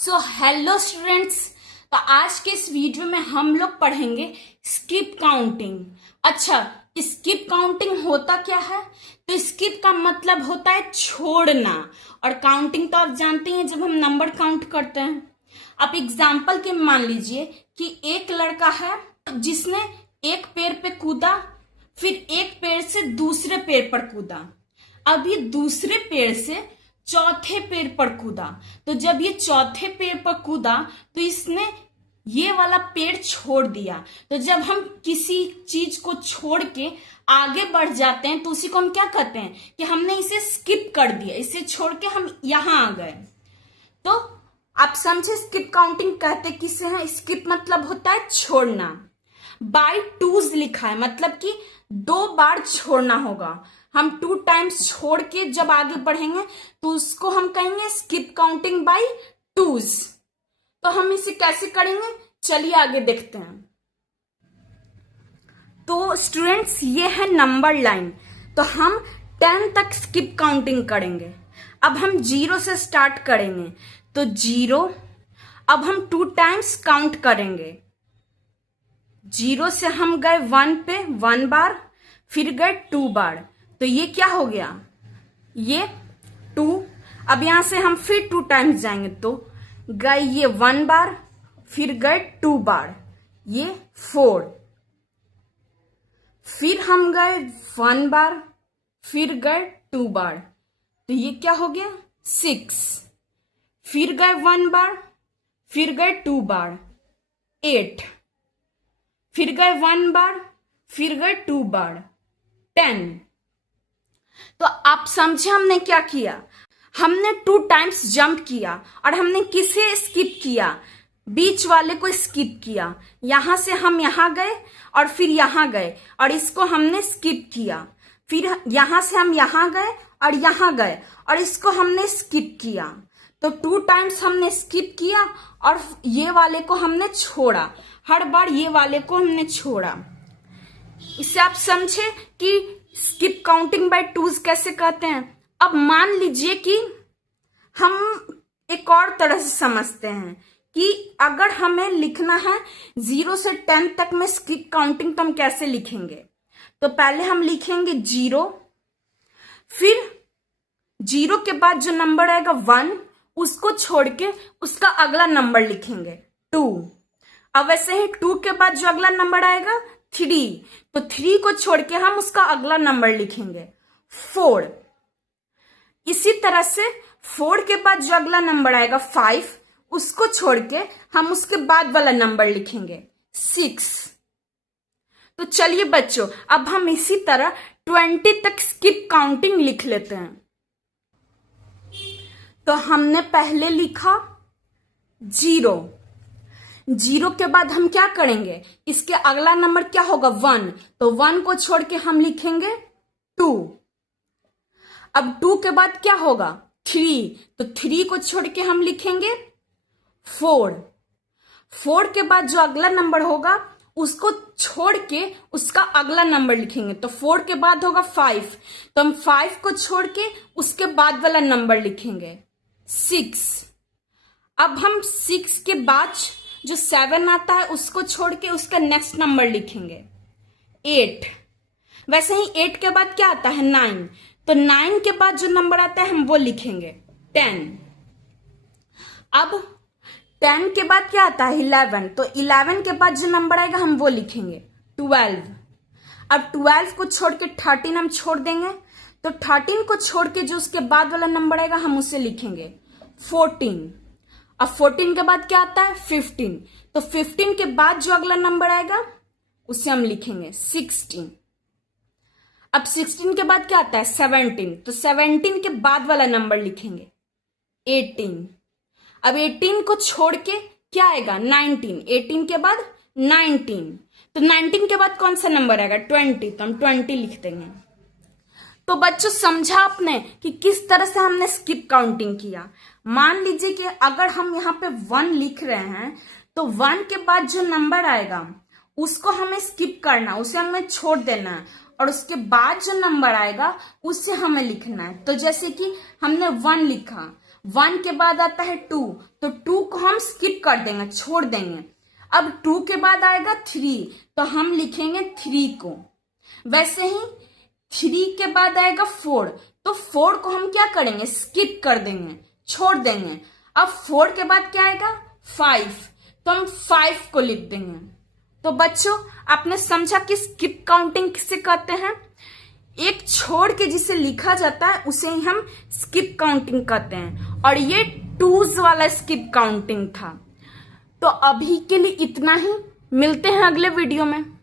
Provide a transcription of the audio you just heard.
So hello students. तो आज के इस वीडियो में हम लोग पढ़ेंगे स्किप काउंटिंग। अच्छा, स्किप काउंटिंग होता क्या है? तो स्किप का मतलब होता है छोड़ना, और काउंटिंग तो आप जानते हैं जब हम नंबर काउंट करते हैं। आप एग्जाम्पल के मान लीजिए कि एक लड़का है जिसने एक पेड़ पे कूदा, फिर एक पेड़ से दूसरे पेड़ पर कूदा, अभी दूसरे पेड़ से चौथे पेड़ पर कूदा। तो जब ये चौथे पेड़ पर कूदा तो इसने ये वाला पेड़ छोड़ दिया। तो जब हम किसी चीज को छोड़ के आगे बढ़ जाते हैं तो उसी को हम क्या कहते हैं कि हमने इसे स्किप कर दिया, इसे छोड़ के हम यहां आ गए। तो आप समझे स्किप काउंटिंग कहते किसे हैं? स्किप मतलब होता है छोड़ना। बाय टूज लिखा है, मतलब कि 2 बार छोड़ना होगा। हम 2 टाइम्स छोड़ के जब आगे बढ़ेंगे तो उसको हम कहेंगे स्किप काउंटिंग बाय टूज। तो हम इसे कैसे करेंगे, चलिए आगे देखते हैं। तो स्टूडेंट्स, ये है नंबर लाइन। तो हम 10 तक स्किप काउंटिंग करेंगे। अब हम 0 से स्टार्ट करेंगे, तो 0। अब हम 2 टाइम्स काउंट करेंगे। 0 से हम गए 1 पे 1 बार, फिर गए 2 बार। तो ये क्या हो गया, ये 2। अब यहां से हम फिर 2 टाइम्स जाएंगे, तो गए ये 1 बार, फिर गए 2 बार, ये 4। फिर हम गए 1 बार, फिर गए 2 बार, तो ये क्या हो गया 6। फिर गए 1 बार, फिर गए 2 बार, 8। फिर गए 1 बार, फिर गए 2 बार, 10। तो आप समझे हमने क्या किया? हमने 2 टाइम्स जंप किया और हमने किसे स्किप किया? बीच वाले को स्किप किया। यहां से हम यहां गए और फिर यहां गए और इसको हमने स्किप किया। फिर यहां से हम यहां गए और यहां गए और इसको हमने स्किप किया। तो 2 टाइम्स हमने स्किप किया और ये वाले को हमने छोड़ा। हर बार ये वाले को हमने छोड़ा। इससे आप समझे कि स्किप काउंटिंग बाय टूज कैसे कहते हैं। अब मान लीजिए कि हम एक और तरह से समझते हैं कि अगर हमें लिखना है 0 से 10 तक में स्किप काउंटिंग, तो हम कैसे लिखेंगे? तो पहले हम लिखेंगे 0, फिर 0 के बाद जो नंबर आएगा 1, उसको छोड़ के उसका अगला नंबर लिखेंगे 2। अब वैसे ही 2 के बाद जो अगला नंबर आएगा 3, तो 3 को छोड़ के हम उसका अगला नंबर लिखेंगे 4। इसी तरह से 4 के बाद जो अगला नंबर आएगा 5, उसको छोड़ के हम उसके बाद वाला नंबर लिखेंगे 6। तो चलिए बच्चों, अब हम इसी तरह 20 तक स्किप काउंटिंग लिख लेते हैं। तो हमने पहले लिखा 0। 0 के बाद हम क्या करेंगे, इसके अगला नंबर क्या होगा 1, तो 1 को छोड़ के हम लिखेंगे 2। अब 2 के बाद क्या होगा 3, तो 3 को छोड़ के हम लिखेंगे 4। 4 के बाद जो अगला नंबर होगा उसको छोड़ के उसका अगला नंबर लिखेंगे। तो 4 के बाद होगा 5, तो हम 5 को छोड़ के उसके बाद वाला नंबर लिखेंगे 6। अब हम 6 के बाद जो 7 आता है उसको छोड़ के उसका नेक्स्ट नंबर लिखेंगे 8। वैसे ही 8 के बाद क्या आता है 9, तो 9 के बाद जो नंबर आता है हम वो लिखेंगे 10। अब 10 के बाद क्या आता है 11, तो 11 के बाद जो नंबर आएगा हम वो लिखेंगे 12। अब 12 को छोड़ के 13 हम छोड़ देंगे, तो 13 को छोड़ के जो उसके बाद वाला नंबर आएगा हम उसे लिखेंगे 14। अब 14 के बाद क्या आता है 15, तो 15 के बाद जो अगला नंबर आएगा उसे हम लिखेंगे 16। अब 16 के बाद क्या आता है 17, तो 17 के बाद वाला नंबर लिखेंगे 18। अब 18 को छोड़ के क्या आएगा 19, 18 के बाद 19, तो 19 के बाद कौन सा नंबर आएगा 20, तो हम 20 लिख देंगे। तो बच्चों, समझा आपने कि किस तरह से हमने स्किप काउंटिंग किया। मान लीजिए कि अगर हम यहाँ पे 1 लिख रहे हैं, तो 1 के बाद जो नंबर आएगा उसको हमें स्किप करना, उसे हमें छोड़ देना है, और उसके बाद जो नंबर आएगा उससे हमें लिखना है। तो जैसे कि हमने 1 लिखा, 1 के बाद आता है 2, तो 2 को हम स्किप कर देंगे, छोड़ देंगे। अब 2 के बाद आएगा 3, तो हम लिखेंगे 3 को। वैसे ही 3 के बाद आएगा 4, तो 4 को हम क्या करेंगे, स्किप कर देंगे, छोड़ देंगे। अब 4 के बाद क्या आएगा, 5, तो हम 5 को लिख देंगे। तो बच्चों आपने समझा कि स्किप काउंटिंग किसे कहते हैं। एक छोड़ के जिसे लिखा जाता है उसे ही हम स्किप काउंटिंग कहते हैं, और ये 2s वाला स्किप काउंटिंग था। तो अभी के लिए इतना ही, मिलते हैं अगले वीडियो में।